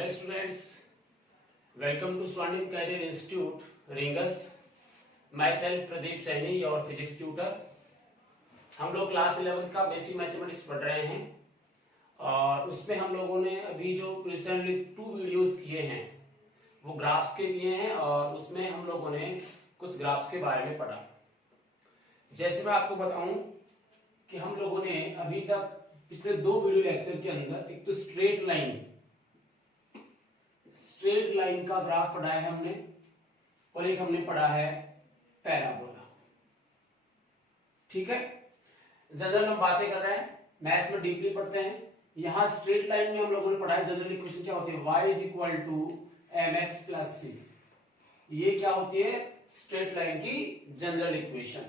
Hello students, welcome to Swarnim Career Institute, Ringas. Myself Pradeep Saini, your physics tutor. हम लोग class 11th का basic mathematics पढ़ रहे हैं और उसमें हम लोगों ने अभी जो रिसेंटली 2 वीडियोस किए हैं वो ग्राफ्स के किए हैं और उसमें हम लोगों ने कुछ ग्राफ्स के बारे में पढ़ा। जैसे मैं आपको बताऊं कि हम लोगों ने अभी तक पिछले 2 वीडियो लेक्चर के अंदर एक तो स्ट्रेट लाइन का ग्राफ पढ़ा है हमने और एक हमने पढ़ा है पैराबोला। ठीक है, जनरल हम बातें कर रहे हैं, मैथ्स में डीपली पढ़ते हैं। यहां स्ट्रेट लाइन में हम लोगों ने पढ़ा है जनरल इक्वेशन क्या होती है, y = mx + c। ये क्या होती है, स्ट्रेट लाइन की जनरल इक्वेशन।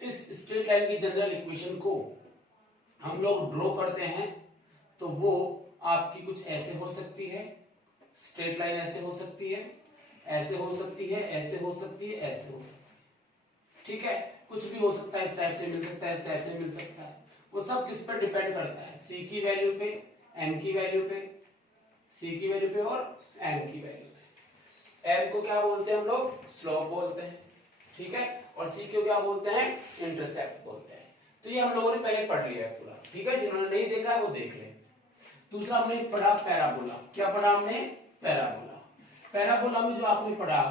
इस स्ट्रेट लाइन की जनरल इक्वेशन को हम लोग ड्रॉ करते हैं तो वो आपकी कुछ ऐसे हो सकती है, स्ट्रेट लाइन ऐसे हो सकती है, ऐसे हो सकती है, ऐसे हो सकती है, ऐसे हो सकती है। ठीक है, कुछ भी हो सकता है, इस टाइप से मिल सकता है, इस टाइप से मिल सकता है। वो सब किस पर डिपेंड करता है, c की वैल्यू पे, m की वैल्यू पे, c की वैल्यू पे और m की वैल्यू पे। m को क्या बोलते हैं हम लोग, स्लोप बोलते हैं। ठीक है, और c को क्या बोलते हैं, इंटरसेप्ट बोलते हैं। तो ये हम लोगों ने पहले पढ़ लिया है पूरा। ठीक है, जिन्होंने नहीं देखा है वो देख ले। दूसरा हमने पढ़ा पैराबोला। क्या पढ़ा हमने, पैराबोला। पैराबोला में जो आपने पढ़ा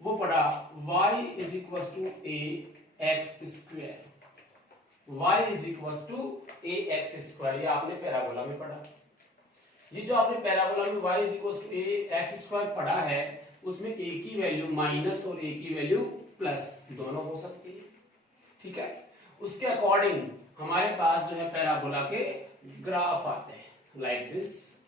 वो पढ़ा y = ax²। y = ax², ये आपने पैराबोला में पढ़ा। ये जो आपने पैराबोला में y = ax² पढ़ा है उसमें a की वैल्यू माइनस और a की वैल्यू प्लस दोनों हो सकती है। ठीक है, उसके अकॉर्डिंग हमारे पास जो है पैराबोला के ग्राफ आते हैं, लाइक दिस।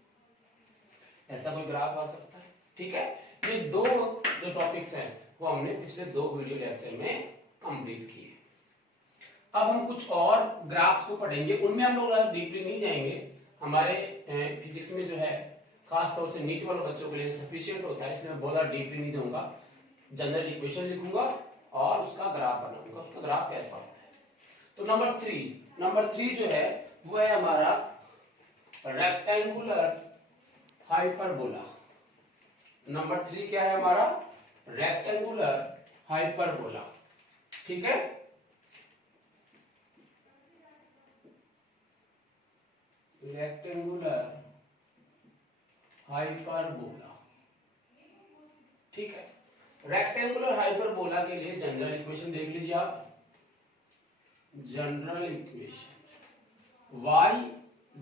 ऐसा कोई ग्राफ आ सकता है। ठीक है, ये दो जो टॉपिक्स हैं वो हमने पिछले 2 वीडियो लेक्चर में कंप्लीट किए। अब हम कुछ और ग्राफ्स को पढ़ेंगे, उनमें हम लोग डीपली नहीं जाएंगे। हमारे फिजिक्स में जो है खास तौर से नीट वाले बच्चों के लिए सफिशिएंट होता है, इसलिए मैं बहुत ज्यादा डीपली नहीं जाऊंगा। जनरल इक्वेशन लिखूंगा और उसका ग्राफ बनाऊंगा, उसका ग्राफ कैसा होता है। तो नंबर 3 जो है वो है हमारा रेक्टेंगुलर हाइपरबोला। नंबर 3 क्या है हमारा, रेक्टेंगुलर हाइपरबोला। ठीक है, रेक्टेंगुलर हाइपरबोला। ठीक है, रेक्टेंगुलर हाइपरबोला के लिए जनरल इक्वेशन देख लीजिए आप। General equation y =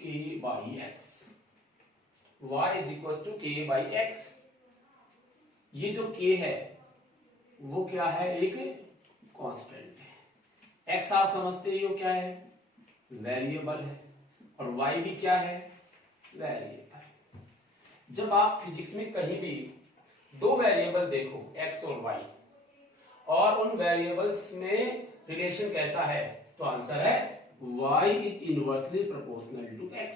k/x, y = k/x। ये जो k है वो क्या है, एक कांस्टेंट है। x आप समझते हो क्या है, वेरिएबल है, और y भी क्या है, वेरिएबल। जब आप फिजिक्स में कहीं भी 2 वेरिएबल देखो x और y और उन वेरिएबल्स में रिलेशन कैसा है, तो आंसर है y is inversely proportional to x।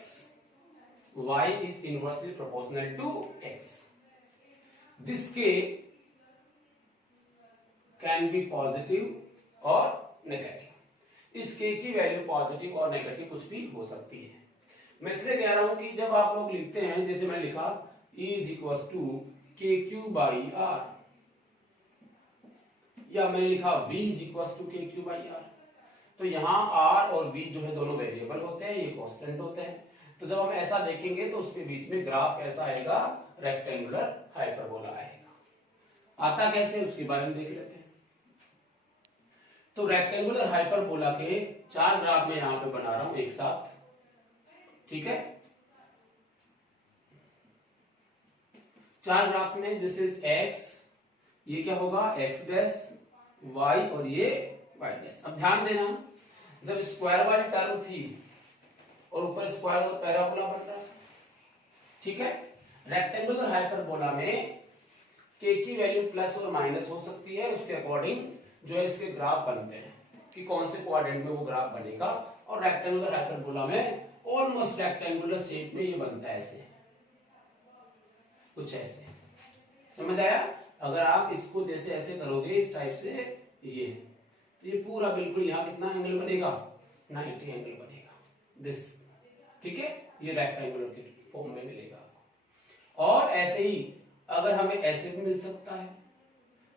y is inversely proportional to x। This k can be positive और नेगेटिव। इस k की वैल्यू पॉजिटिव और नेगेटिव कुछ भी हो सकती है। मैं इसलिए कह रहा हूं कि जब आप लोग लिखते हैं, जैसे मैं लिखा E = kq/r, या मैंने लिखा v = kq/r, तो यहाँ r और v जो है दोनों वेरिएबल होते हैं, ये कांस्टेंट होते हैं। तो जब हम ऐसा देखेंगे तो उसके बीच में ग्राफ कैसा आएगा, रेक्टेंगुलर हाइपरबोला आएगा। आता कैसे उसके बारे में देख लेते हैं। तो रेक्टेंगुलर हाइपरबोला के 4 ग्राफ में यहाँ पे बना रहा हूं एक साथ। ठीक है, 4 ग्राफ में दिस इज x, ये क्या होगा x', y और ये y'। अब ध्यान देना, जब स्क्वायर वाली टर्म थी और ऊपर स्क्वायर और पैराबोला बन रहा है। ठीक है, रेक्टेंगुलर हाइपरबोला में k की वैल्यू प्लस और माइनस हो सकती है, उसके अकॉर्डिंग जो है इसके ग्राफ बनते हैं कि कौन से क्वाड्रेंट में वो ग्राफ बनेगा। और रेक्टेंगुलर हाइपरबोला में ऑलमोस्ट रेक्टेंगुलर शेप में ये बनता है, ऐसे कुछ ऐसे। समझ आया? अगर आप इसको जैसे ऐसे करोगे इस टाइप से, ये तो ये पूरा बिल्कुल यहाँ कितना एंगल बनेगा, 90 एंगल बनेगा दिस। ठीक है, ये रेक्टेंगुलर के फॉर्म में मिलेगा आपको। ऐसे ही अगर हमें ऐसे भी मिल सकता है,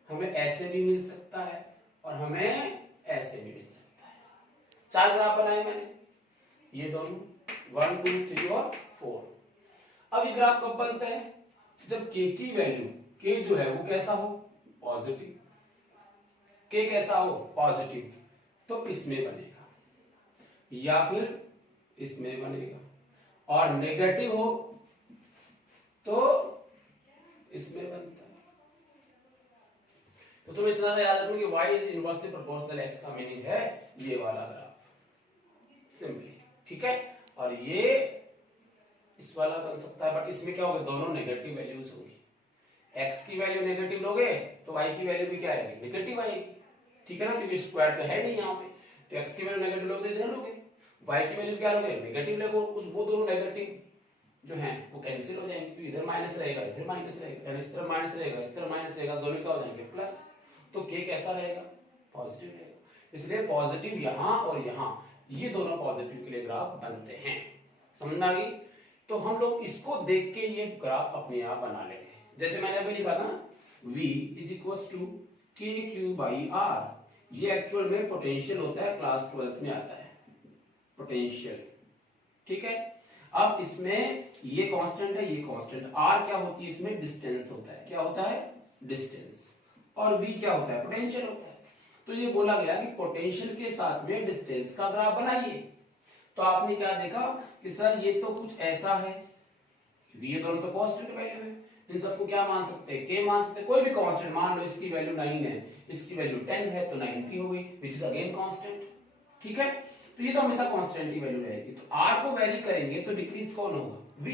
हमें ऐसे भी मिल सकता है और हमें ऐसे भी मिल सकता है। 4 ग्राफ बनाए मैंने, ये दोनों 1 2 3 और 4। अब ये ग्राफ कब बनते हैं? जब k की वैल्यू, k जो है वो कैसा हो? पॉजिटिव। k कैसा हो? पॉजिटिव। तो इसमें बनेगा या फिर इसमें बनेगा, और नेगेटिव हो तो इसमें बनता है। तो तुम इतना सा याद रखो कि y is inversely proportional x का मीनिंग है ये वाला ग्राफ, सिंपली। ठीक है, और ये इस वाला बन सकता है, बट इसमें क्या होगा? दोनों नेगेटिव वैल्यूज होंगी। x की वैल्यू नेगेटिव लोगे तो y की वैल्यू भी क्या आएगी? नेगेटिव आएगी। ठीक है ना, क्योंकि स्क्वायर तो है नहीं यहाँ पे, तो x की वैल्यू नेगेटिव लोगे तो इधर लोगे, y की वैल्यू क्या लोगे? नेगेटिव लोगे। उस वो दोनों नेगेटिव जो हैं वो कैंसिल हो जाएंगे, क्योंकि इधर माइनस रहेगा, इधर माइनस रहेगा, यानी इस तरफ माइनस रहेगा, इस तरफ माइनस रहेगा, दोनों क्या हो जाएंगे? प्लस। तो k कैसा रहेगा? पॉजिटिव रहेगा। इसलिए पॉजिटिव यहाँ और यहाँ, ये दोनों पॉजिटिव के लिए ग्राफ बनते हैं। समझ में आ गई? तो हम लोग इसको देख के ये ग्राफ अपने आप बना लेंगे। जैसे मैंने अभी लिखा था v इज इक्वल टू के क्यू बाई आर, ये एक्चुअल में पोटेंशियल होता है, क्लास 12th में आता है पोटेंशियल। ठीक है, अब इसमें ये कांस्टेंट है, ये कांस्टेंट। r क्या होती है? इसमें डिस्टेंस होता है। क्या होता है? डिस्टेंस। और v क्या होता है? पोटेंशियल होता है। तो ये बोला गया कि पोटेंशियल के साथ में डिस्टेंस का ग्राफ बनाइए। तो आपने क्या देखा कि सर ये तो कुछ ऐसा है, ये दोनों तो कांस्टेंट वैल्यू है, इन सबको क्या मान सकते हैं? k मान सकते हैं। कोई भी कांस्टेंट मान लो, इसकी वैल्यू 9 है, इसकी वैल्यू 10 है, तो 90 हो गई, विच इज अगेन कांस्टेंट। ठीक है, तो ये तो हमेशा कांस्टेंट की वैल्यू रहेगी। तो r को वेरी करेंगे तो डिक्रीज कौन होगा? v।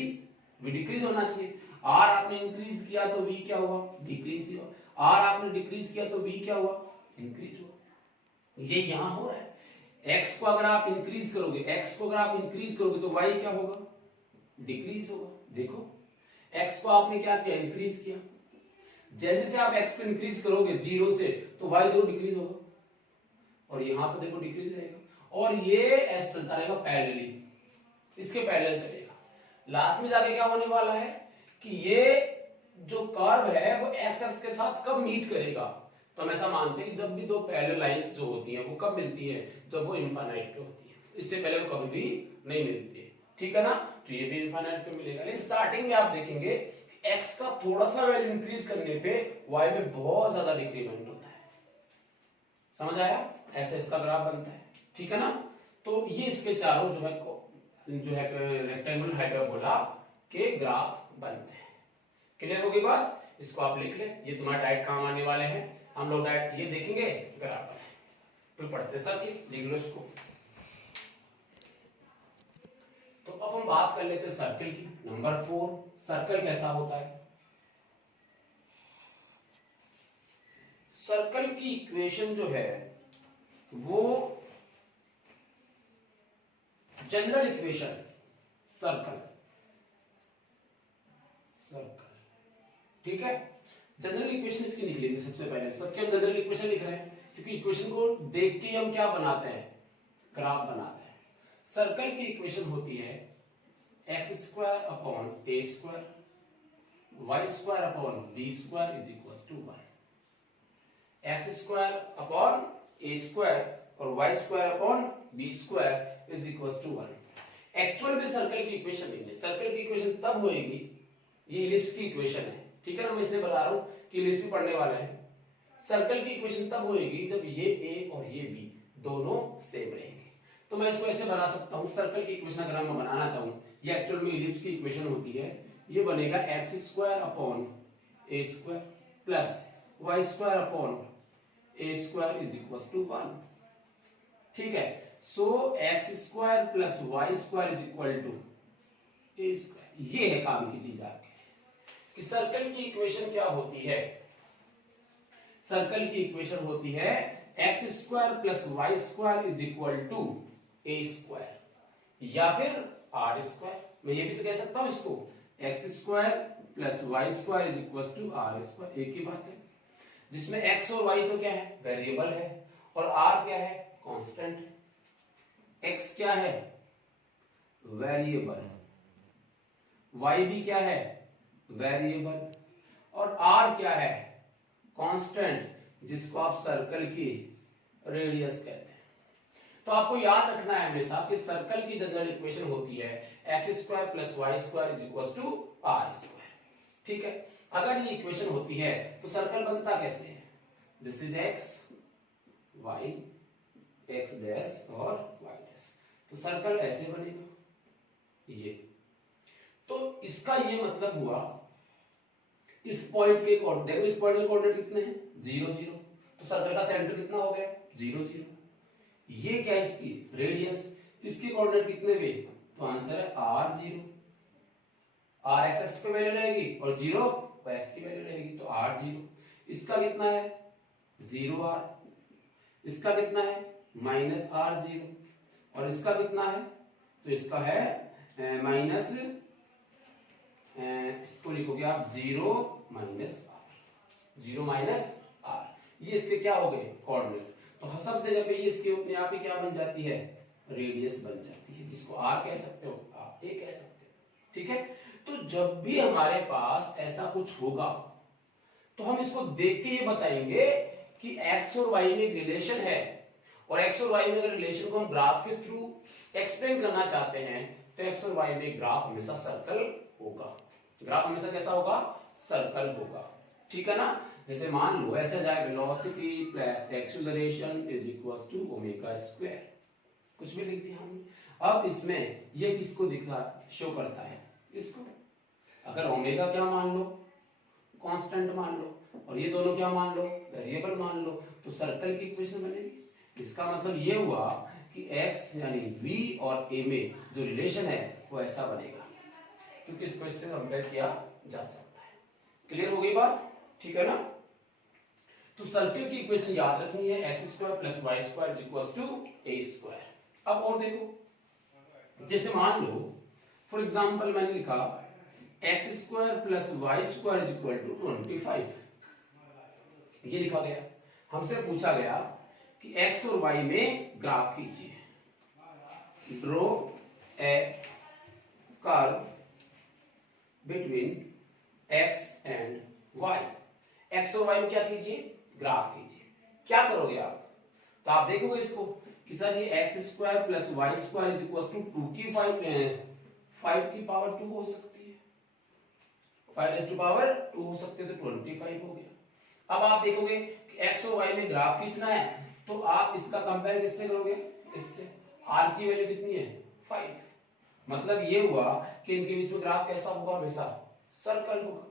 v डिक्रीज होना चाहिए। r आपने इंक्रीज किया तो v क्या हुआ? डिक्रीज हुआ। r आपने डिक्रीज किया तो v क्या हुआ? इंक्रीज हुआ। ये यहां हो रहा है। x को अगर आप इंक्रीज करोगे, x को अगर आप इंक्रीज करोगे तो y क्या होगा? डिक्रीज होगा। देखो, x को आपने क्या किया? इंक्रीज किया। जैसे जैसे आप x को इंक्रीज करोगे 0 से, तो y देखो डिक्रीज होगा, और यहां तो देखो डिक्रीज रहेगा। और ये ऐसे चलता रहेगा पैरेलली, इसके पैरेलल चलेगा। लास्ट में जाके क्या होने वाला है कि ये जो कर्व है वो x एक्स के साथ कब मीट करेगा? तो हम ऐसा मानते हैं कि जब भी दो पैरेलल लाइंस जो होती हैं वो कब मिलती है? जब वो इनफाइनाइट पे होती है, इससे पहले वो कभी भी नहीं मिलती है। ठीक है ना, तो ये भी इनफाइनाइट पे मिलेगा। लेकिन स्टार्टिंग में आप देखेंगे x का थोड़ा सा वैल्यू इंक्रीज करने पे y में बहुत ज्यादा डिक्रीमेंट होता है। समझ आया? ऐसे इसका ग्राफ बनता है। ठीक है ना, तो ये इसके चारों जो है रेक्टेंगुलर हाइपरबोला के ग्राफ बनते हैं। क्लियर होगी बात? इसको आप लिख ले, ये तुम्हारा डायरेक्ट काम आने वाले हैं। हम लोग डायरेक्ट ये देखेंगे ग्राफ फिर पढ़ते सर्किल, लिख लो इसको। तो अब हम बात कर लेते हैं सर्किल की। नंबर 4, सर्कल कैसा होता है? सर्कल की इक्वेशन जो है वो जनरल इक्वेशन, सर्कल ठीक है, जनरल इक्वेशन इसकी लिख लीजिए सबसे पहले। सबके हम जनरल इक्वेशन लिख रहे हैं क्योंकि इक्वेशन को देख के हम क्या बनाते हैं? ग्राफ बनाते हैं। सर्कल की इक्वेशन होती है x square upon a square y square upon b square is equal to 1। X square upon a square और y square upon b square is equal to 1। Actual में सर्कल की equation नहीं है। Circle की equation तब होएगी, ये ellipse की इक्वेशन है, ठीक है ना, मैं इसलिए बता रहा हूं कि इलिप्स भी पढ़ने वाला है। सर्कल की इक्वेशन तब होएगी जब ये a और ये b दोनों सेम रहेंगे। तो मैं इसको ऐसे बना सकता हूं, सर्कल की इक्वेशन अगर मैं बनाना चाहूं, ये एक्चुअल में इलिप्स की इक्वेशन होती है, ये बनेगा x square upon a square plus y square upon a square is equal to 1। ठीक है, so x square plus y square is equal to a square. ये है काम की चीज आपके कि सर्कल की इक्वेशन क्या होती है। सर्कल की इक्वेशन होती है x square plus y square is equal to a square या फिर आर स्क्वायर। मैं ये भी तो कह सकता हूं इसको, x square plus y square is equal to r square. एक ही बात है, जिसमें एक्स और वाई तो क्या है? वेरिएबल है, और आर क्या है? कांस्टेंट। एक्स क्या है? वेरिएबल, वाई भी क्या है? वेरिएबल, और आर क्या है, कांस्टेंट, जिसको आप सर्कल की रेडियस कहते हैं। तो आपको याद रखना है हमेशा कि सर्कल की जनरल इक्वेशन होती है x square plus y square is equal to r square. ठीक है, अगर ये इक्वेशन होती है तो सर्कल बनता कैसे है, this is x y, x dash और वाई डैश, तो सर्कल ऐसे बनेगा ये। तो इसका ये मतलब हुआ इस पॉइंट के कोऑर्डिनेट, देखो इस पॉइंट के कोऑर्डिनेट कितने हैं, 0 0, तो सर्कल का सेंटर कितना हो गया, 0 0। ये क्या है इसकी रेडियस, इसके कोऑर्डिनेट कितने हुए, तो आंसर है r0, r एक्स पे वैल्यू रहेगी और 0 x की वैल्यू रहेगी, तो r0। इसका कितना है 0r, इसका कितना है -r0, और इसका कितना है, तो इसका है माइनस, इसको लिखोगे आप 0 माइनस r, ये इसके क्या हो गए कोऑर्डिनेट। तो हसब से जब ये इसके अपने आप ही क्या बन जाती है, रेडियस बन जाती है, जिसको r कह सकते हो, आप a कह सकते हो। ठीक है, तो जब भी हमारे पास ऐसा कुछ होगा तो हम इसको देख के ये बताएंगे कि x और y में एक रिलेशन है, और x और y में अगर रिलेशन को हम ग्राफ के थ्रू एक्सप्लेन करना चाहते हैं तो x और y में ग्राफ हमेशा सर्कल होगा, ग्राफ हमेशा कैसा होगा, सर्कल होगा। ठीक है ना, जैसे मान लो ऐसे जाए velocity plus acceleration is equals to omega square, कुछ भी लिख दिया हमने। अब इसमें ये किसको दिखा शो करता है, इसको। अगर ओमेगा क्या मान लो, कांस्टेंट मान लो, और ये दोनों क्या मान लो, वेरिएबल मान लो, तो सर्कल की इक्वेशन बनेगी। इसका मतलब ये हुआ कि x यानी v और a में जो रिलेशन है वो ऐसा बनेगा, क्योंकि इसको इससे कंपेयर किया जा सकता है। क्लियर हो गई बात, ठीक है ना। तो सर्कल की इक्वेशन याद रखनी है, x square plus y square is equal to a square. अब और देखो, जैसे मान लो फॉर एग्जांपल मैंने लिखा x square plus y square is equal to 25, ये लिखा गया। हमसे पूछा गया कि एक्स और वाई में ग्राफ कीजिए, draw a curve between x and y. X और वाई में क्या कीजिए, ग्राफ कीजिए। क्या करोगे आप, तो आप देखोगे इसको कि सर ये x square plus y square is equal to 2 की 5 की पावर 2 हो सकती है, 5 रेज़ टू पावर 2 हो सकते हैं, तो 25 हो गया। अब आप देखोगे कि एक्स और वाई में ग्राफ खींचना है, तो आप इसका कंपेयर किससे करोगे, इससे। r की वैल्यू कितनी है, 5, मतलब ये हुआ कि इनके बीच में ग्राफ कैसा होगा, हमेशा सर्कल होगा।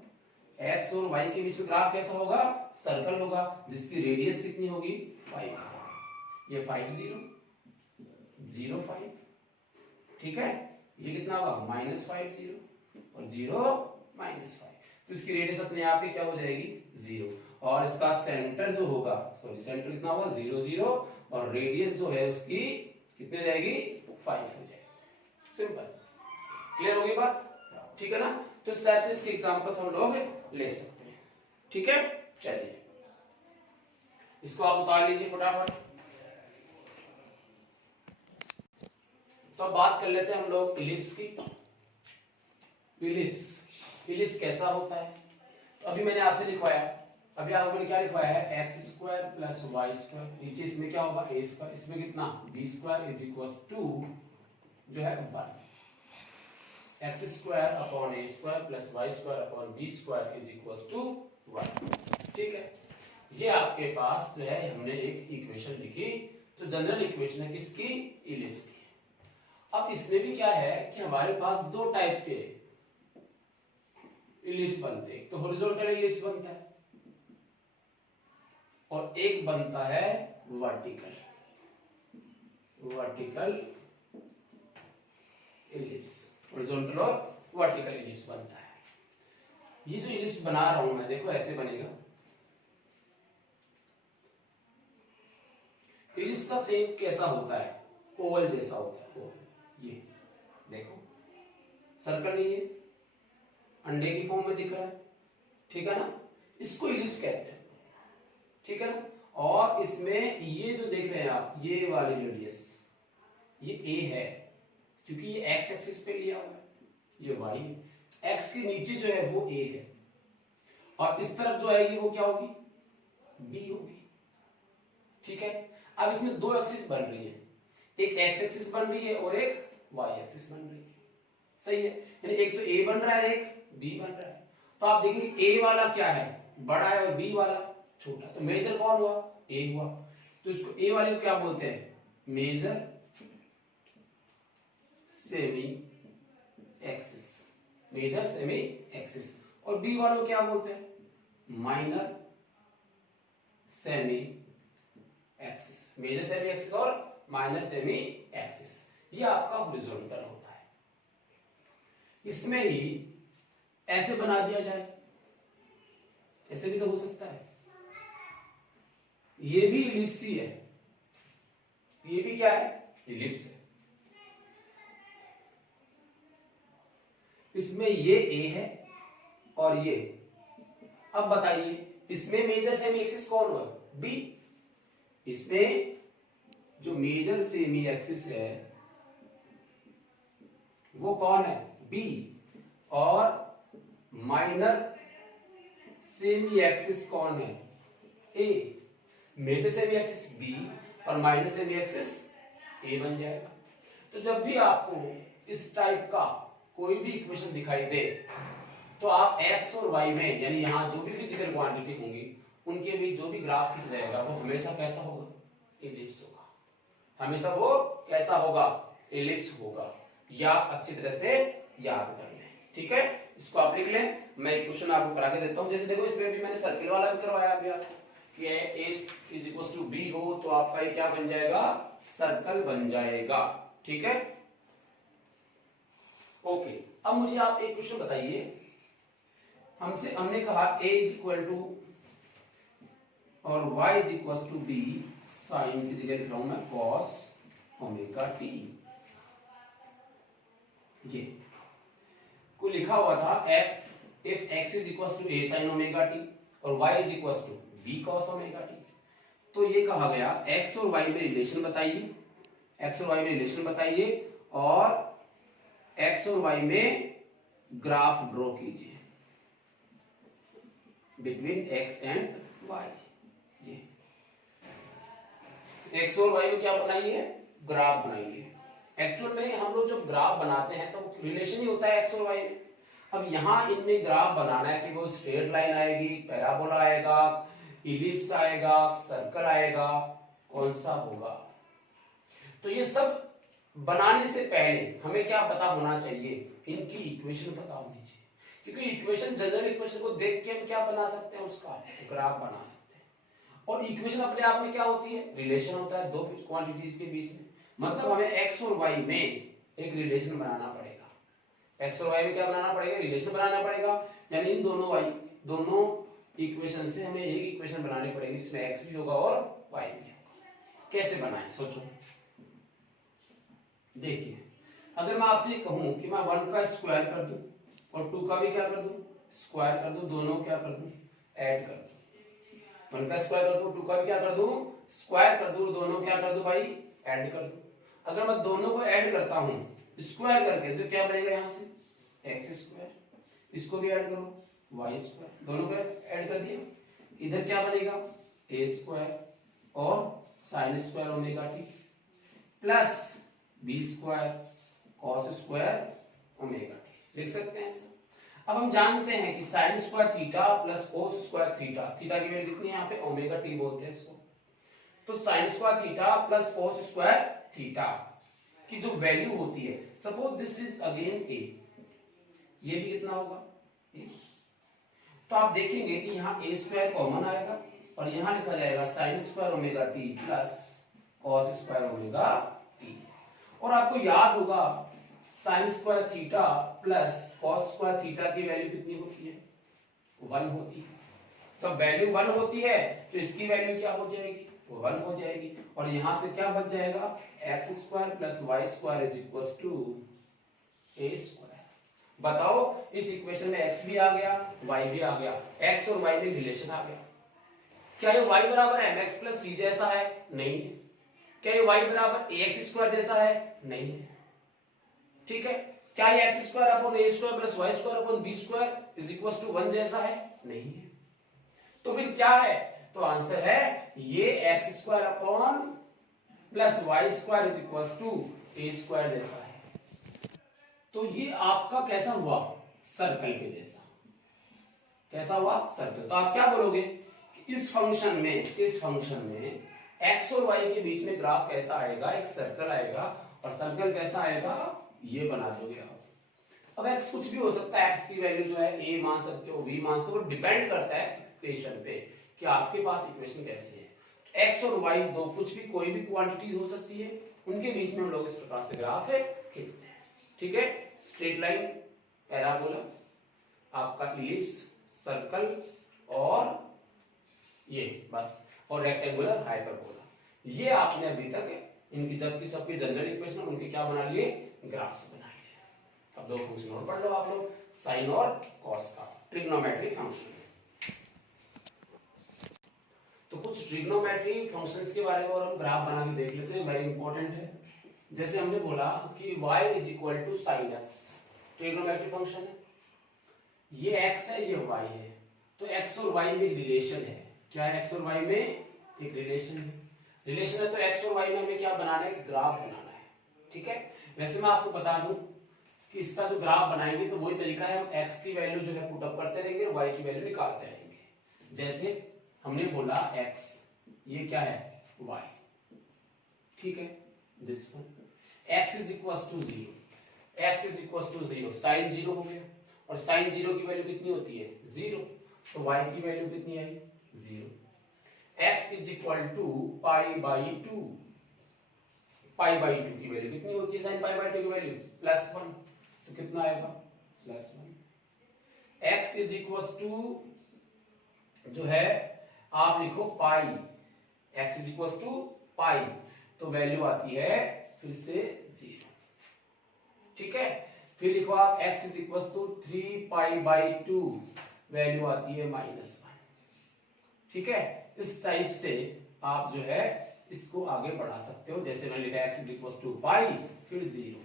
x और y के बीच में ग्राफ कैसा होगा, सर्कल होगा, जिसकी रेडियस कितनी होगी, 5। ये 5 0 0 5, ठीक है। ये कितना होगा, -5 0 और 0 -5, तो इसकी रेडियस अपने आप ही क्या हो जाएगी, 0। और इसका सेंटर जो होगा, सॉरी सेंटर कितना होगा, 0 0, और रेडियस जो है उसकी कितनी हो जाएगी, 5 हो जाएगी। सिंपल, क्लियर हो गई बात, ठीक है ना। तो इस टाइप से इसके एग्जांपल्स हम लोग ले सकते हैं, ठीक है। चलिए इसको आप उतार लीजिए फटाफट। तो अब बात कर लेते हैं हम लोग इलिप्स की। इलिप्स कैसा होता है, तो अभी मैंने आपसे लिखवाया, अभी आपको मैंने क्या लिखवाया है, x square plus y square, नीचे इसमें क्या होगा, ए स्क्वायर, इसमें कितना, b square is equal to जो है 1, x square upon a square plus y square upon b square is equal to 1, ठीक है। ये आपके पास जो है हमने एक इक्वेशन लिखी, तो जनरल इक्वेशन है किसकी, इलिप्स की। अब इसमें भी क्या है कि हमारे पास दो टाइप के इलिप्स बनते हैं, एक तो हॉरिजॉन्टल इलिप्स बनता है और एक बनता है वर्टिकल इलिप्स। हॉरिजॉन्टल और वर्टिकल इलिप्स बनता है। ये जो इलिप्स बना रहा हूं मैं, देखो ऐसे बनेगा। इलिप्स का शेप कैसा होता है, ओवल जैसा होता है, ओवल। ये देखो सर्कल नहीं है, अंडे की फॉर्म में दिख रहा है, ठीक है ना, इसको इलिप्स कहते हैं, ठीक है ना। और इसमें ये जो देख रहे हैं आप, ये वाली रेडियस, ये a है, क्योंकि ये x एक्सिस पे लिया हुआ है, ये y है, x के नीचे जो है वो a है और इस तरफ जो आएगी वो क्या होगी, b होगी। ठीक है, अब इसमें दो एक्सिस बन रही है, एक x एक्सिस बन रही है और एक y एक्सिस बन रही है। सही है, यानी एक तो a बन रहा है एक b बन रहा है। तो आप देखेंगे a वाला क्या है, बड़ा है और b वाला छोटा, तो मेजर कौन हुआ, a हुआ। तो इसको a वाले को क्या बोलते हैं, major semi axis, major semi axis. और b वालों को क्या बोलते हैं, minor semi axis, major semi axis और माइनर सेमी एक्सिस। ये आपका हॉरिजॉन्टल होता है। इसमें ही ऐसे बना दिया जाए, ऐसे भी तो हो सकता है। ये भी इलिप्स ही है, ये भी क्या है, इलिप्स है। इसमें ये a है और ये, अब बताइए इसमें मेजर सेमी एक्सिस कौन हुआ, b। इसमें जो मेजर सेमी एक्सिस है वो कौन है, b, और माइनर सेमी एक्सिस कौन है, a। Major semi axis b और माइनर सेमी एक्सिस a बन जाएगा। तो जब भी आपको इस टाइप का कोई भी इक्वेशन दिखाई दे तो आप x और y में, यानी यहां जो भी फिजिकल क्वांटिटी होंगी उनके बीच जो भी ग्राफ खींच जाएगा वो हमेशा कैसा होगा, इलिप्स होगा। हमेशा वो कैसा होगा, इलिप्स होगा। या अच्छी तरह से याद कर लें। ठीक है, इसको आप लिख लें। मैं एक क्वेश्चन आपको करा के देता हूं। जैसे देखो इसमें भी मैंने सर्किल वाला भी करवाया अभी आपको कि a is equal to b हो तो आपका ये क्या बन जाएगा, सर्कल बन जाएगा। ठीक है, ओके। अब मुझे आप एक क्वेश्चन बताइए, हमने कहा a इज इक्वल टू और y is equal to b sine की जगह लिख रहा हूं मैं cos ओमेगा t। ये को लिखा हुआ था f if x is equal to a sine omega t और y is equal to b cos omega t। तो ये कहा गया x और y में रिलेशन बताइए, x और y में रिलेशन बताइए और x और y में ग्राफ ड्रॉ कीजिए बिटवीन x एंड y। ये x और y में क्या बनाइए, ग्राफ बनाइए। एक्चुअल में हम लोग जब ग्राफ बनाते हैं तो रिलेशन ही होता है x और y में। अब यहां इनमें ग्राफ बनाना है कि वो स्ट्रेट लाइन आएगी, पैराबोला आएगा, इलिप्स आएगा, सर्कल आएगा, कौन सा होगा। तो ये सब बनाने से पहले हमें क्या पता होना चाहिए, इनकी इक्वेशन पता होनी चाहिए। क्योंकि इक्वेशन, जनरल इक्वेशन को देख के हम क्या बना सकते हैं, उसका ग्राफ बना सकते हैं। और इक्वेशन अपने आप में क्या होती है, रिलेशन होता है दो क्वांटिटीज के बीच में। मतलब हमें x और y में एक रिलेशन बनाना पड़ेगा। x और y में क्या बनाना पड़ेगा, रिलेशन बनाना पड़ेगा। यानी इन दोनों इक्वेशन से हमें एक इक्वेशन बनानी पड़ेगी जिसमें x भी होगा और y भी होगा। कैसे बनाएं, सोचो। देखिए, अगर मैं आपसे कहूं कि मैं 1 का स्क्वायर कर दूं और 2 का भी क्या कर दूं, स्क्वायर कर दूं, दोनों क्या कर दूं, ऐड कर दूं। 1 का स्क्वायर कर दूं, 2 का भी क्या कर दूं, स्क्वायर कर दूं, दोनों क्या कर दूं भाई, ऐड कर दूं। अगर मैं दोनों को ऐड करता हूं स्क्वायर करके तो क्या बनेगा, यहां से x स्क्वायर, इसको भी ऐड करो y स्क्वायर, दोनों को ऐड कर दिया, इधर क्या बनेगा a स्क्वायर और sin square omega t plus b square cos square omega t। लिख सकते हैं ऐसा। अब हम जानते हैं कि sin square theta plus cos square theta, theta की वैल्यू कितनी है यहाँ पे, ओमेगा t बोलते हैं इसको। तो sin square theta plus cos square theta की जो वैल्यू होती है, suppose this is again a, ये भी कितना होगा a। तो आप देखेंगे कि यहाँ a स्क्वायर कॉमन आएगा और यहाँ लिखा जाएगा sin square omega t plus cos square omega t। और आपको याद होगा sin square theta plus cos square theta की वैल्यू कितनी होती है, 1 होती है। जब वैल्यू 1 होती है तो इसकी वैल्यू क्या हो जाएगी, 1 हो जाएगी। और यहां से क्या बच जाएगा, x square plus y square is equal to a square. बताओ इस इक्वेशन में x भी आ गया, y भी आ गया, x और y में रिलेशन आ गया। क्या ये y बराबर mx प्लस c जैसा है, नहीं है। क्या ये y बराबर ax स्क्वायर जैसा है, नहीं है। ठीक है, क्या ये x square upon a square plus y square upon b square is equal to 1 जैसा है? नहीं है। तो फिर क्या है? तो आंसर है ये x square upon plus y square is equal to a square जैसा है। तो ये आपका कैसा हुआ? सर्कल के जैसा। कैसा हुआ? सर्कल। तो आप क्या बोलोगे कि इस फंक्शन में एक्स और वाई के बीच में ग्राफ कैसा आएगा? एक सर्कल आएगा। और सर्कल कैसा आएगा? ये बना दोगे आप। अब एक्स कुछ भी हो सकता है, एक्स की वैल्यू जो है ए मान सकते हो, बी मान सकते हो, डिपेंड करता है इक्वेशन पे कि आपके पास इक्वेशन कैसी है। एक्स और वाई दो कुछ भी कोई भी क्वांटिटीज हो सकती है, उनके बीच में हम लोग इस प्रकार से ग्राफ है खींचते हैं। ठीक है, स्ट्रेट लाइन, पैराबोला, आपका इलिप्स, सर्कल और ये बस, और रेक्टेंगुलर हाइपरबोला। ये आपने अभी तक इनकी जबकि सबके जनरल इक्वेशन उनके क्या बना लिए? ग्राफ्स बना लिए। अब दो फंक्शन और पढ़ लो आप लोग, साइन और कॉस का, ट्रिग्नोमेट्री फंक्शन। तो कुछ ट्रिग्नोमेट्री फंक्शंस के बारे में और हम ग्राफ बना के देख लेते हैं, वेरी इंपॉर्टेंट है। जैसे हमने बोला कि y is equal to sine x, trigonometry function है। ये x है, ये y है, तो x और y में रिलेशन है। क्या है? x और y में एक रिलेशन है। रिलेशन है तो x और y में हमें क्या बनाना है? ग्राफ बनाना है। ठीक है, वैसे मैं आपको बता दूं कि इसका जो ग्राफ बनाएंगे तो वही तरीका है, हम x की वैल्यू जो है पुट अप करते रहेंगे और y की वैल्यू निकालते रहेंगे। जैसे हमने बोला x, ये क्या है? y। ठीक है, this one x is equal to 0, x is equal to 0, sine 0 हो गया, और साइन 0 की वैल्यू कितनी होती है? 0। तो y की वैल्यू कितनी आई? 0। x is equal to pi by 2, pi by 2 की वैल्यू कितनी होती है? साइन पाई बाई 2 की वैल्यू +1, तो कितना आएगा? +1। x इज इक्वल टू जो है आप लिखो पाई, x इज इक्वल टू पाई, तो वैल्यू आती है फिर से 0। ठीक है, फिर लिखो आप x is equal to 3 pi by 2, value आती है -1। ठीक है, इस टाइप से आप जो है इसको आगे बढ़ा सकते हो। जैसे मैंने लिखा x इज इक्वल टू पाई फिर 0,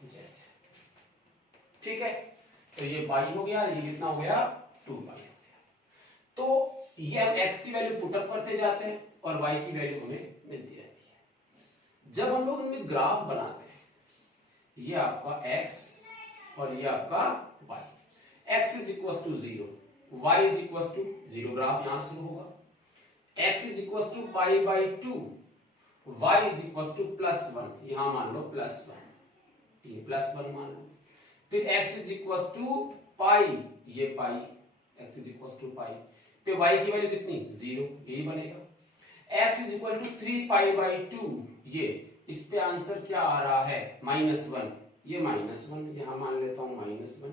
कुछ ऐसे। ठीक है, तो ये पाई हो गया, ये कितना हो गया? 2 पाई हो गया। तो ये हम x की वैल्यू पुट अप करते जाते हैं और y की वैल्यू हमें मिलती रहती है। जब हम लोग इनमें ग्राफ बनाते हैं, ये आपका x और ये आपका y, x is equal to 0, y is equal to 0, graph यहां से होगा। x is equal to pi by 2, y is equal to +1, यहां मान लो +1, ये +1 मान लो। फिर x is equal to pi, ये pi, x is equal to pi, पे y की वैल्यू कितनी? 0, यही बनेगा। x is equal to 3 pi by 2, ये इस पे आंसर क्या आ रहा है? -1, ये -1 यहां मान लेता हूं -1।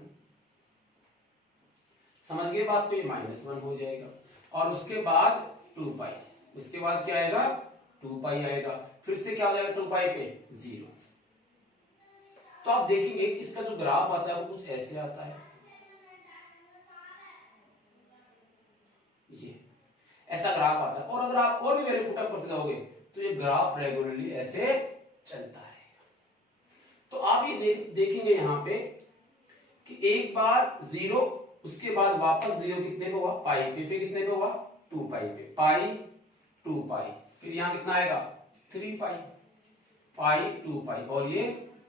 समझ गए बात को? ये -1 हो जाएगा। और उसके बाद 2 पाई, उसके बाद क्या आएगा? 2 पाई आएगा, फिर से क्या हो जाएगा? 2 पाई पे 0। तो आप देखेंगे इसका जो ग्राफ आता है वो कुछ ऐसे आता है, ये ऐसा ग्राफ आता है। और अगर आप और भी वैल्यू पुट अप करते जाओगे तो ये ग्राफ रेगुलरली ऐसे चलता रहेगा। तो आप ये देखेंगे यहां पे कि एक बार 0, उसके बाद वापस 0 कितने पे हुआ? पाई पे, फिर कितने पे हुआ? 2 पाई पे, पाई 2 पाई, फिर यहां कितना आएगा? 3 पाई, पाई 2 पाई, और ये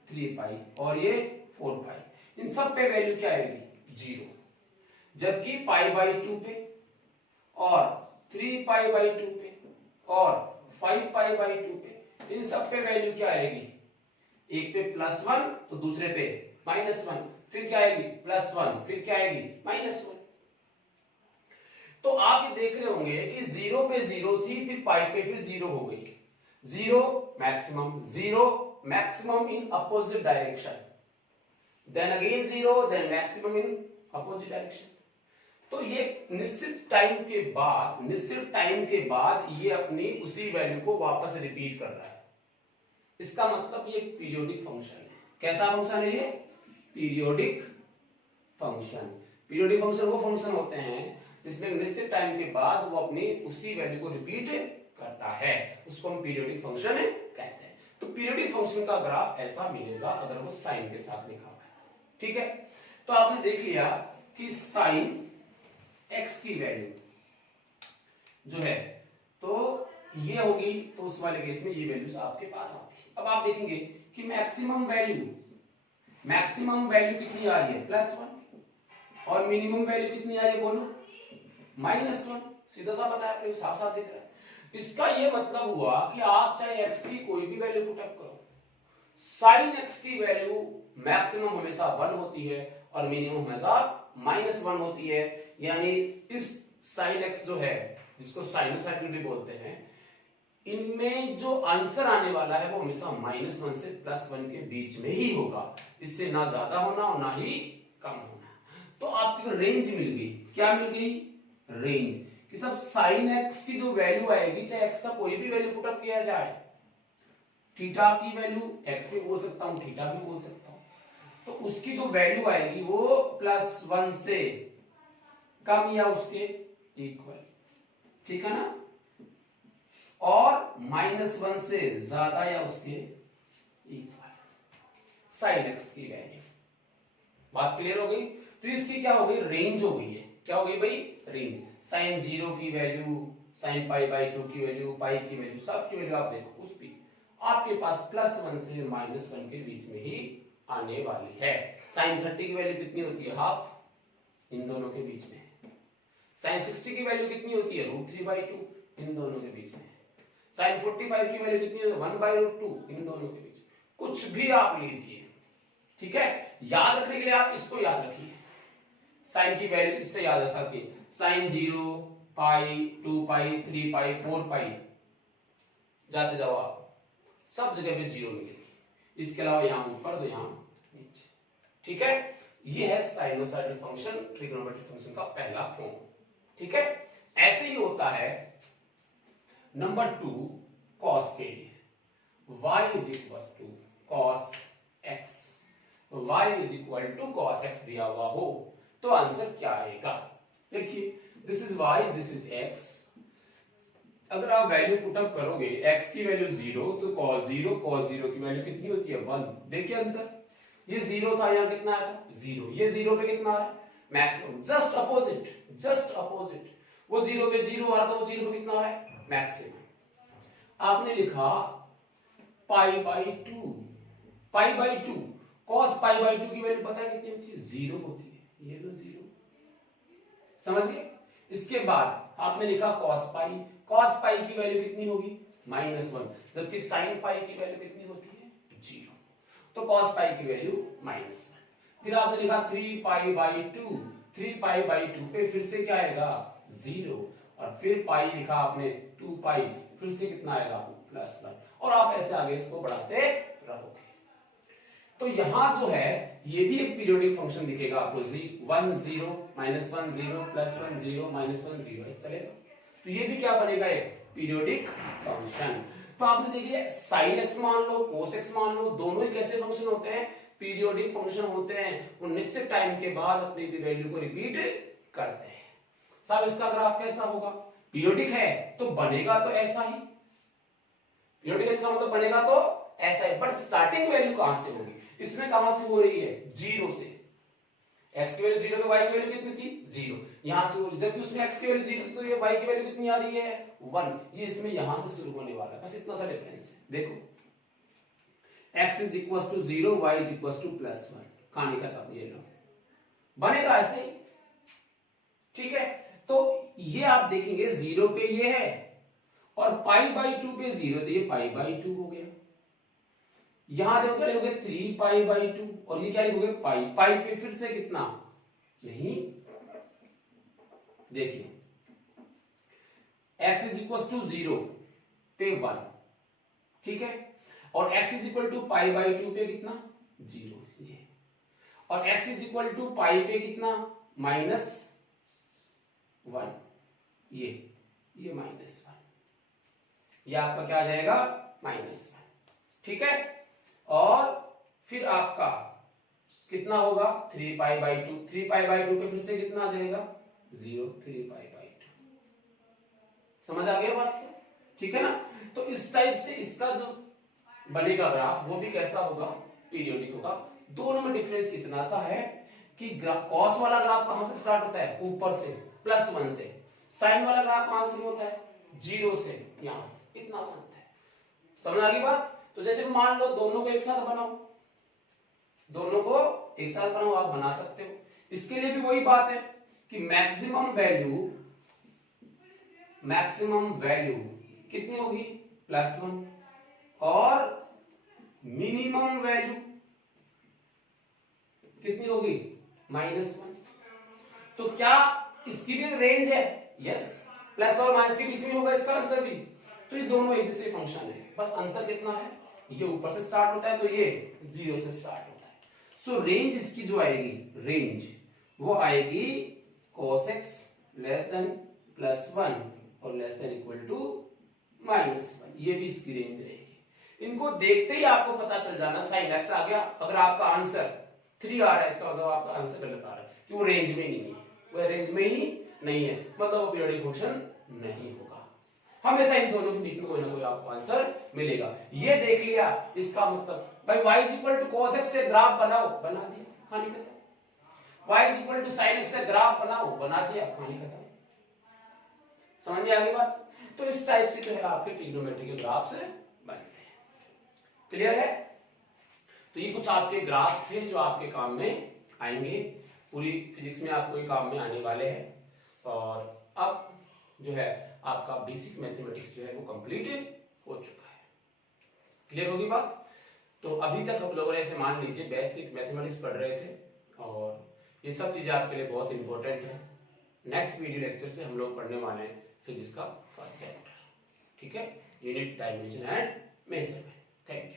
3 पाई, और ये 4 पाई। इन सब पे वैल्यू क्या आएगी? 0। जबकि पाई बाई 2 पे और 3 पाई बाई 2 पे और 5 पाई बाई 2 पे, इन सब पे वैल्यू क्या आएगी? एक पे +1 तो दूसरे पे -1, फिर क्या आएगी? +1, फिर क्या आएगी? -1। तो आप ये देख रहे होंगे कि 0 पे 0 थी, फिर पाई पे फिर 0 हो गई। 0 maximum in opposite direction, then again 0, then maximum in opposite direction. तो ये निश्चित टाइम के बाद ये अपनी उसी वैल्यू को वापस रिपीट कर रहा है। इसका मतलब ये पीरियोडिक फंक्शन है। कैसा फंक्शन है ये? Periodic function. पीरियोडिक फंक्शन वो फंक्शन होते हैं जिसमें निश्चित टाइम के बाद वो अपनी उसी वैल्यू को रिपीट करता है, उसको हम पीरियोडिक फंक्शन कहते हैं। तो पीरियोडिक फंक्शन का ग्राफ ऐसा मिलेगा अगर वो साइन के साथ लिखा हुआ है। ठीक है, तो आपने देख लिया कि साइन एक्स की वैल्यू जो है तो ये होगी, तो उस वाले केस में ये वैल्यूज आपके पास आती है। अब आप देखेंगे कि मैक्सिमम वैल्यू कितनी आ रही है, +1, और मिनिमम वैल्यू कितनी आ रही है बोलो, -1। सीधा सा बताया आपने, साफ साफ दिख रहा है। इसका ये मतलब हुआ कि आप चाहे एक्स की कोई भी वैल्यू पुट अप करो, साइन एक्स की वैल्यू मैक्सिमम हमेशा 1 होती है और मिनिमम हमेशा -1 होती है। यानी इस साइन एक्स जो है, जिसको साइनोसाइडल भी बोलते हैं, इनमें जो आंसर आने वाला है वो हमेशा -1 से +1 के बीच में ही होगा। इससे ना ज्यादा होना और ना ही कम होना। तो आपको रेंज मिल गई। क्या मिल गई, रेंज, कि सब साइन एक्स की जो वैल्यू आएगी, चाहे एक्स का कोई भी वैल्यू पुट अप किया जाए, थीटा की वैल्यू एक्स भी बोल सकता हूं, थीटा भी बोल सकता हूं, तो उसकी जो वैल्यू आएगी वो +1 से कम या उसके इक्वल, ठीक है ना, और -1 से ज्यादा या उसके इक्वल साइन एक्स की वैल्यू। बात क्लियर हो गई। तो इसकी क्या हो गई, रेंज हो गई है। क्या हो गई भाई, रेंज। साइन 0 की वैल्यू, साइन π/2 की वैल्यू, पाई की वैल्यू, सब की वैल्यू आप देखो, उस भी आपके पास +1 से -1 के बीच में ही आने वाली है। साइन 30 की वैल्यू कितनी होती है, हाफ, इन दोनों के बीच में। साइन 60 की वैल्यू कितनी होती है, √3/2, इन दोनों के बीच में। साइन 45 की वैल्यू कितनी होती है, 1/√2, इन दोनों के बीच। कुछ भी आप लीजिए, ठीक है। याद रखने के लिए आप इसको याद रखिए, साइन की वैल्यू इससे याद आ सके, साइन 0, पाई, 2π, 3π, 4π, जाते जाओ आप, सब जगह पे 0 मिलेगी। इसके अलावा यहां ऊपर तो यहां नीचे, ठीक है। ये है साइनोसॉइडल फंक्शन, ट्रिग्नोमेट्रिक फंक्शन का पहला फॉर्म, ठीक है। ऐसे ही होता है नंबर 2 कॉस के लिए। y = cos x, y = cos x दिया हुआ हो तो आंसर क्या आएगा। देखिए, this is y, this is x। अगर आप वैल्यू पुट अप करोगे, x की वैल्यू 0 तो cos 0 की वैल्यू कितनी होती है, 1। देखिए अंतर, ये 0 था, यहां कितना आया था, 0। ये 0 पे कितना आ रहा है, मैक्सिमम। जस्ट अपोजिट, वो 0 पे 0 आ रहा था, वो 0 पे कितना आ रहा है, मैक्सिमम। आपने लिखा π/2, π/2, cos π/2 की वैल्यू पता है कितनी होती है, 0 होती है। ये लो 0, समझ गए। इसके बाद आपने लिखा cos π की वैल्यू कितनी होगी, -1, जबकि sin π की वैल्यू कितनी होती है, 0। तो cos π की वैल्यू -1। फिर आपने लिखा 3π/2, 3π/2 पे फिर से क्या आएगा, 0, और फिर पाई लिखा आपने 2π, फिर से कितना आएगा, +1, और आप ऐसे आगे इसको बढ़ाते रहोगे। तो यहां जो है ये भी एक पीरियोडिक फंक्शन दिखेगा आपको, 1 0 -1 0 +1 0 -1 0 इस चलेगा। तो ये भी क्या बनेगा, एक पीरियोडिक फंक्शन। तो आपने देखिए, sin x मान लो, cos x मान लो, दोनों ही कैसे फंक्शन होते हैं, पीरियोडिक फंक्शन होते हैं। वो निश्चित टाइम के बाद अपनी वैल्यू को रिपीट करते हैं। साहब इसका ग्राफ कैसा होगा, पीरियोडिक है तो बनेगा तो ऐसा ही, पीरियोडिक इसका मतलब बनेगा तो ऐसा ही, बट स्टार्टिंग वैल्यू कहां से होगी, इसमें कहां से हो रही है, 0 से। x की वैल्यू 0 पे y की वैल्यू कितनी थी, 0, यहां से हो रही, जबकि उसमें x की वैल्यू 0 थी तो ये y की वैल्यू कितनी आ रही है, 1। ये इसमें यहां से शुरू होने वाला है, बस इतना सा डिफरेंस है। देखो, x = 0, y = +1, कहानी खत्म। ये लो, बनेगा ऐसे ही, ठीक है। तो ये आप देखेंगे 0 पे ये है, और π/2 पे 0, तो ये π/2 हो गया। यहां देखोगे 3π/2, और ये क्या लिखोगे, पाई पे फिर से कितना, नहीं, देखिए x = 0 पे 1, ठीक है, और x = π/2 पे कितना, 0, ये, और x = π पे कितना, -1, ये -1, ये आपका क्या आ जाएगा, -1, ठीक है। और फिर आपका कितना होगा, 3π/2, 3π/2 पे फिर से कितना आ जाएगा, 0, 3π/2। समझ आ गया बात को, ठीक है ना। तो इस टाइप से इसका जो बनेगा ग्राफ वो भी कैसा होगा, पीरियोडिक होगा। दोनों में डिफरेंस इतना सा है कि कॉस वाला ग्राफ कहां से स्टार्ट होता है, ऊपर से +1 से, साइन वाला ग्राफ कहां से होता है, 0 से, यहां से, इतना सा होता है। समझ आ गई बात? तो जैसे मान लो दोनों को एक साथ बनाओ, दोनों को एक साथ बनाओ, आप बना सकते हो। इसके लिए भी वही बात है कि मैक्सिमम वैल्यू कितनी होगी, +1, और मिनिमम वैल्यू कितनी होगी, -1। तो क्या इसकी भी एक रेंज है? यस, प्लस और माइनस के बीच में होगा इसका आंसर भी। तो ये दोनों एक जैसे फंक्शन है, बस अंतर कितना है, ये ऊपर से स्टार्ट होता है तो ये 0 से स्टार्ट होता है। सो रेंज इसकी जो आएगी, रेंज वो आएगी cos x <1 और <-1, ये भी इसकी रेंज रहेगी। इनको देखते ही आपको पता चल जाना sin x आ गया। अगर आपका आंसर 3 आ रहा है, इसका मतलब आपका आंसर गलत आ रहा है कि वो रेंज में नहीं है, वो रेंज में ही नहीं है, मतलब वो पीरियोडिक फंक्शन नहीं होगा। हमेशा इन दोनों के बीच में कोई ना कोई आपको आंसर मिलेगा। ये देख लिया, इसका मतलब भाई y cos x से ग्राफ बनाओ, बना दिया, कहानी खत्म। y sin x से ग्राफ बनाओ, बना दिया, कहानी खत्म। समझ में आ गई बात? तो इस टाइप से जो है आपके ट्रिग्नोमेट्री के ग्राफ से बनते हैं। क्लियर है? तो ये कुछ आपके ग्राफ थे जो आपके काम में आएंगे, पूरी फिजिक्स में आपको ये काम में आने वाले हैं। और अब जो है आपका बेसिक मैथमेटिक्स जो है वो कंप्लीट हो चुका है। क्लियर होगी बात? तो अभी तक हम लोगों ने ऐसे मान लीजिए बेसिक मैथमेटिक्स पढ़ रहे थे, और ये सब चीजें आपके लिए बहुत इंपॉर्टेंट है। नेक्स्ट वीडियो लेक्चर से हम लोग पढ़ने वाले हैं फिजिक्स का फर्स्ट चैप्टर, ठीक है, unit, dimension and measurement. Thank you.